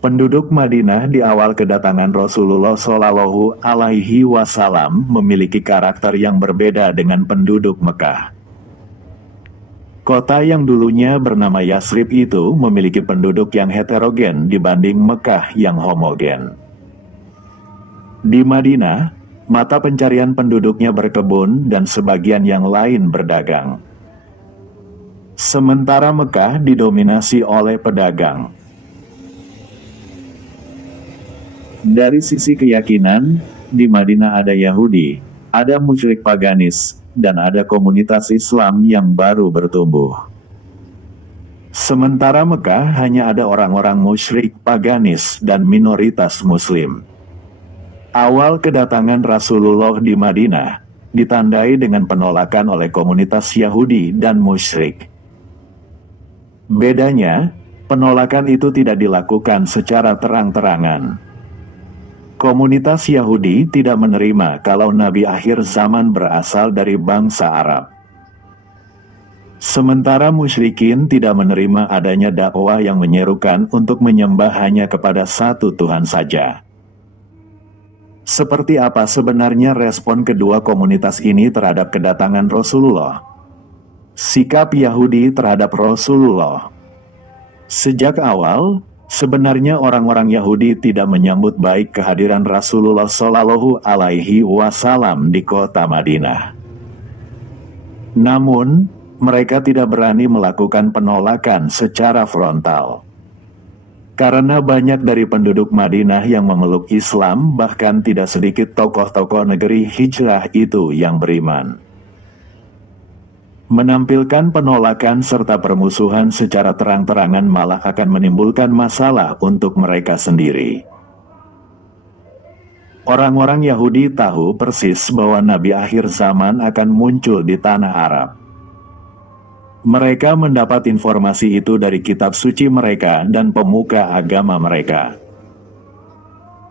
Penduduk Madinah di awal kedatangan Rasulullah Shallallahu Alaihi Wasallam memiliki karakter yang berbeda dengan penduduk Mekah. Kota yang dulunya bernama Yasrib itu memiliki penduduk yang heterogen dibanding Mekah yang homogen. Di Madinah, mata pencarian penduduknya berkebun dan sebagian yang lain berdagang. Sementara Mekah didominasi oleh pedagang. Dari sisi keyakinan, di Madinah ada Yahudi, ada musyrik paganis, dan ada komunitas Islam yang baru bertumbuh. Sementara Mekah hanya ada orang-orang musyrik paganis dan minoritas Muslim. Awal kedatangan Rasulullah di Madinah ditandai dengan penolakan oleh komunitas Yahudi dan musyrik. Bedanya, penolakan itu tidak dilakukan secara terang-terangan. Komunitas Yahudi tidak menerima kalau Nabi akhir zaman berasal dari bangsa Arab. Sementara musyrikin tidak menerima adanya dakwah yang menyerukan untuk menyembah hanya kepada satu Tuhan saja. Seperti apa sebenarnya respon kedua komunitas ini terhadap kedatangan Rasulullah? Sikap Yahudi terhadap Rasulullah. Sejak awal, sebenarnya orang-orang Yahudi tidak menyambut baik kehadiran Rasulullah Shallallahu Alaihi Wasallam di kota Madinah. Namun, mereka tidak berani melakukan penolakan secara frontal. Karena banyak dari penduduk Madinah yang memeluk Islam, bahkan tidak sedikit tokoh-tokoh negeri hijrah itu yang beriman. Menampilkan penolakan serta permusuhan secara terang-terangan malah akan menimbulkan masalah untuk mereka sendiri. Orang-orang Yahudi tahu persis bahwa Nabi akhir zaman akan muncul di tanah Arab. Mereka mendapat informasi itu dari kitab suci mereka dan pemuka agama mereka.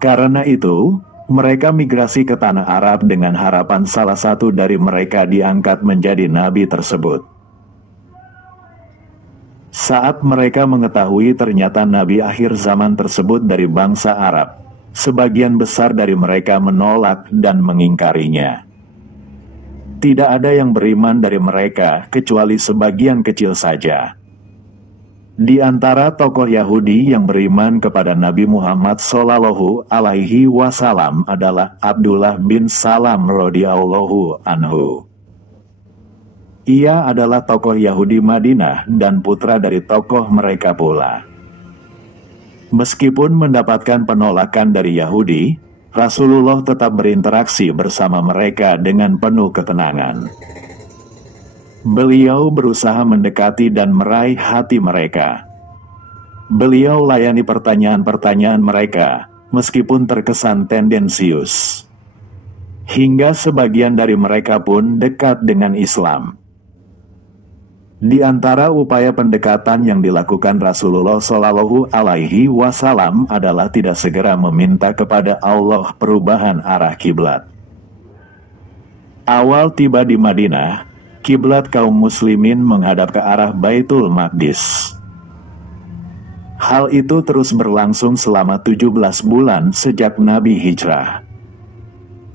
Karena itu, mereka migrasi ke tanah Arab dengan harapan salah satu dari mereka diangkat menjadi nabi tersebut. Saat mereka mengetahui ternyata nabi akhir zaman tersebut dari bangsa Arab, sebagian besar dari mereka menolak dan mengingkarinya. Tidak ada yang beriman dari mereka kecuali sebagian kecil saja. Di antara tokoh Yahudi yang beriman kepada Nabi Muhammad Shallallahu Alaihi Wasallam adalah Abdullah bin Salam radhiyallahu anhu. Ia adalah tokoh Yahudi Madinah dan putra dari tokoh mereka pula. Meskipun mendapatkan penolakan dari Yahudi, Rasulullah tetap berinteraksi bersama mereka dengan penuh ketenangan. Beliau berusaha mendekati dan meraih hati mereka. Beliau layani pertanyaan-pertanyaan mereka, meskipun terkesan tendensius. Hingga sebagian dari mereka pun dekat dengan Islam. Di antara upaya pendekatan yang dilakukan Rasulullah Shallallahu Alaihi Wasallam adalah tidak segera meminta kepada Allah perubahan arah kiblat. Awal tiba di Madinah, kiblat kaum muslimin menghadap ke arah Baitul Maqdis. Hal itu terus berlangsung selama 17 bulan sejak Nabi hijrah.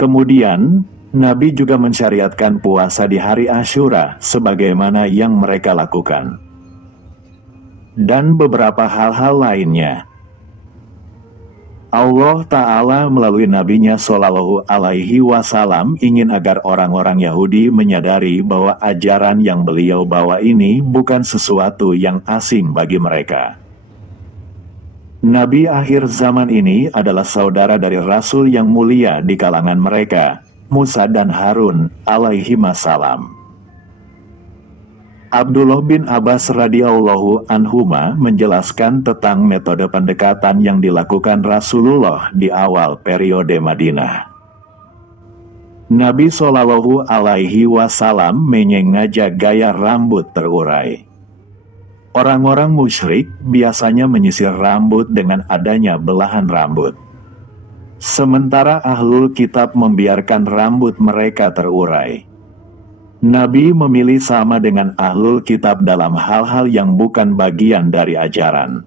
Kemudian, Nabi juga mensyariatkan puasa di hari Asyura sebagaimana yang mereka lakukan. Dan beberapa hal-hal lainnya. Allah Ta'ala melalui Nabi-Nya Shallallahu Alaihi Wasallam ingin agar orang-orang Yahudi menyadari bahwa ajaran yang beliau bawa ini bukan sesuatu yang asing bagi mereka. Nabi akhir zaman ini adalah saudara dari Rasul yang mulia di kalangan mereka, Musa dan Harun alaihimassalam. Abdullah bin Abbas radhiyallahu anhuma menjelaskan tentang metode pendekatan yang dilakukan Rasulullah di awal periode Madinah. Nabi Shallallahu Alaihi Wasallam menyengaja gaya rambut terurai. Orang-orang musyrik biasanya menyisir rambut dengan adanya belahan rambut. Sementara ahlul kitab membiarkan rambut mereka terurai. Nabi memilih sama dengan ahlul kitab dalam hal-hal yang bukan bagian dari ajaran.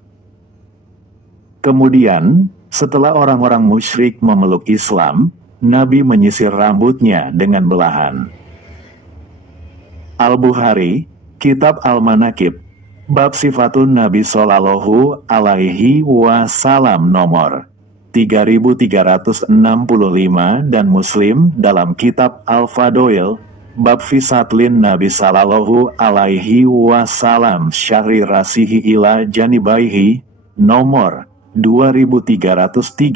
Kemudian, setelah orang-orang musyrik memeluk Islam, Nabi menyisir rambutnya dengan belahan. Al-Bukhari, Kitab Al-Manaqib, Bab Sifatun Nabi Shallallahu Alaihi Wasallam nomor 3365 dan Muslim dalam Kitab Al-Fadoil, Bab Fisatlin Nabi Sallallahu Alaihi Wasallam Syahri Rasihi ila Janibaihi nomor 2336.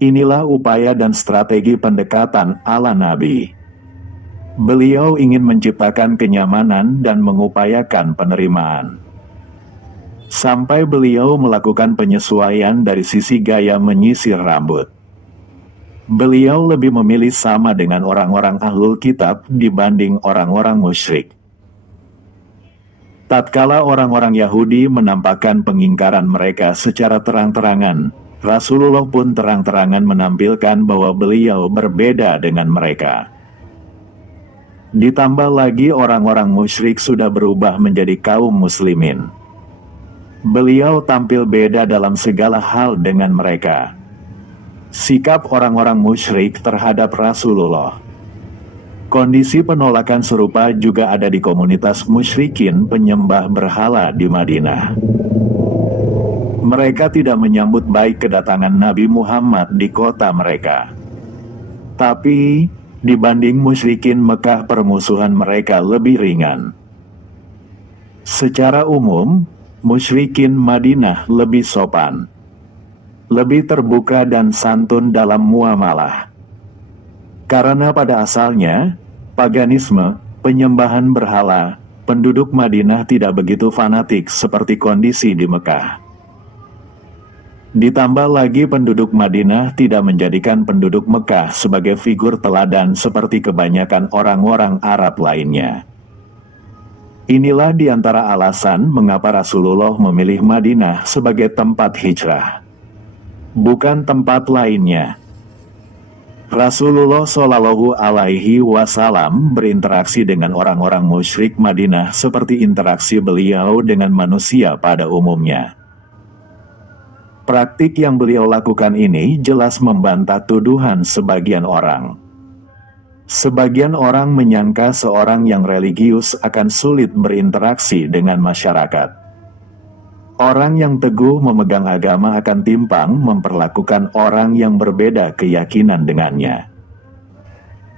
Inilah upaya dan strategi pendekatan ala Nabi. Beliau ingin menciptakan kenyamanan dan mengupayakan penerimaan. Sampai beliau melakukan penyesuaian dari sisi gaya menyisir rambut. Beliau lebih memilih sama dengan orang-orang ahlul kitab dibanding orang-orang musyrik. Tatkala orang-orang Yahudi menampakkan pengingkaran mereka secara terang-terangan, Rasulullah pun terang-terangan menampilkan bahwa beliau berbeda dengan mereka. Ditambah lagi orang-orang musyrik sudah berubah menjadi kaum muslimin. Beliau tampil beda dalam segala hal dengan mereka. Sikap orang-orang musyrik terhadap Rasulullah. Kondisi penolakan serupa juga ada di komunitas musyrikin penyembah berhala di Madinah. Mereka tidak menyambut baik kedatangan Nabi Muhammad di kota mereka. Tapi, dibanding musyrikin Mekah, permusuhan mereka lebih ringan. Secara umum, musyrikin Madinah lebih sopan, lebih terbuka dan santun dalam muamalah. Karena pada asalnya, paganisme, penyembahan berhala, penduduk Madinah tidak begitu fanatik seperti kondisi di Mekah. Ditambah lagi penduduk Madinah tidak menjadikan penduduk Mekah sebagai figur teladan seperti kebanyakan orang-orang Arab lainnya. Inilah di antara alasan mengapa Rasulullah memilih Madinah sebagai tempat hijrah, bukan tempat lainnya. Rasulullah Shallallahu Alaihi Wasallam berinteraksi dengan orang-orang musyrik Madinah seperti interaksi beliau dengan manusia pada umumnya. Praktik yang beliau lakukan ini jelas membantah tuduhan sebagian orang. Sebagian orang menyangka seorang yang religius akan sulit berinteraksi dengan masyarakat. Orang yang teguh memegang agama akan timpang memperlakukan orang yang berbeda keyakinan dengannya.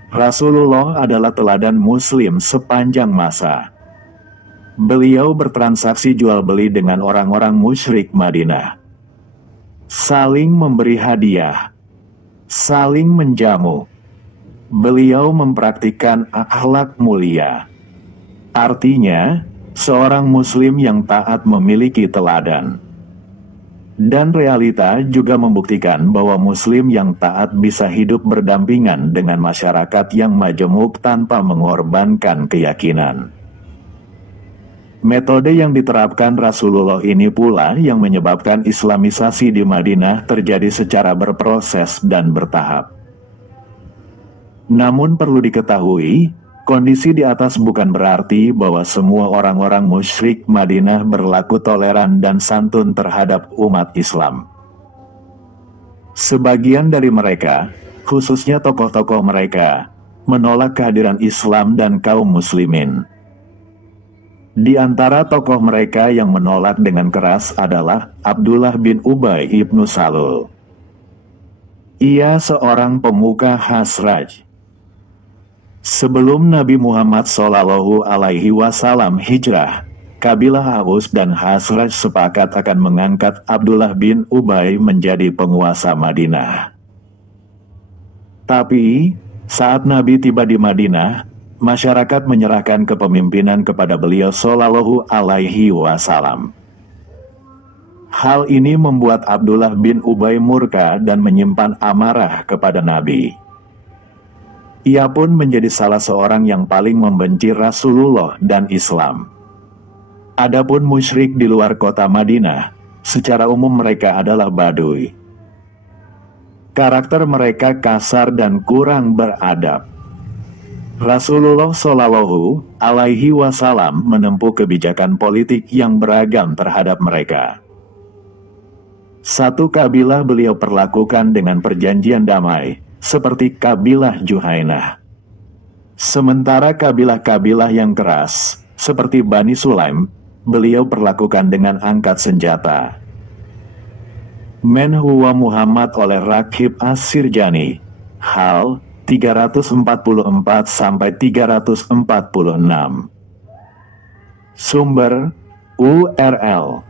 Rasulullah adalah teladan Muslim sepanjang masa. Beliau bertransaksi jual beli dengan orang-orang musyrik Madinah. Saling memberi hadiah, saling menjamu. Beliau mempraktikkan akhlak mulia. Artinya, seorang muslim yang taat memiliki teladan. Dan realita juga membuktikan bahwa muslim yang taat bisa hidup berdampingan dengan masyarakat yang majemuk tanpa mengorbankan keyakinan. Metode yang diterapkan Rasulullah ini pula yang menyebabkan Islamisasi di Madinah terjadi secara berproses dan bertahap. Namun perlu diketahui, kondisi di atas bukan berarti bahwa semua orang-orang musyrik Madinah berlaku toleran dan santun terhadap umat Islam. Sebagian dari mereka, khususnya tokoh-tokoh mereka, menolak kehadiran Islam dan kaum muslimin. Di antara tokoh mereka yang menolak dengan keras adalah Abdullah bin Ubay ibnu Salul. Ia seorang pemuka Khazraj. Sebelum Nabi Muhammad SAW hijrah, kabilah Aus dan Khazraj sepakat akan mengangkat Abdullah bin Ubay menjadi penguasa Madinah. Tapi, saat Nabi tiba di Madinah, masyarakat menyerahkan kepemimpinan kepada beliau Shallallahu Alaihi Wasallam. Hal ini membuat Abdullah bin Ubay murka dan menyimpan amarah kepada Nabi. Ia pun menjadi salah seorang yang paling membenci Rasulullah dan Islam. Adapun musyrik di luar kota Madinah, secara umum mereka adalah Baduy. Karakter mereka kasar dan kurang beradab. Rasulullah Shallallahu Alaihi Wasallam menempuh kebijakan politik yang beragam terhadap mereka. Satu kabilah beliau perlakukan dengan perjanjian damai, seperti kabilah Juhainah. Sementara kabilah-kabilah yang keras, seperti Bani Sulaim, beliau perlakukan dengan angkat senjata. Menhuwa Muhammad oleh Raghib As-Sirjani, Hal 344-346. Sumber URL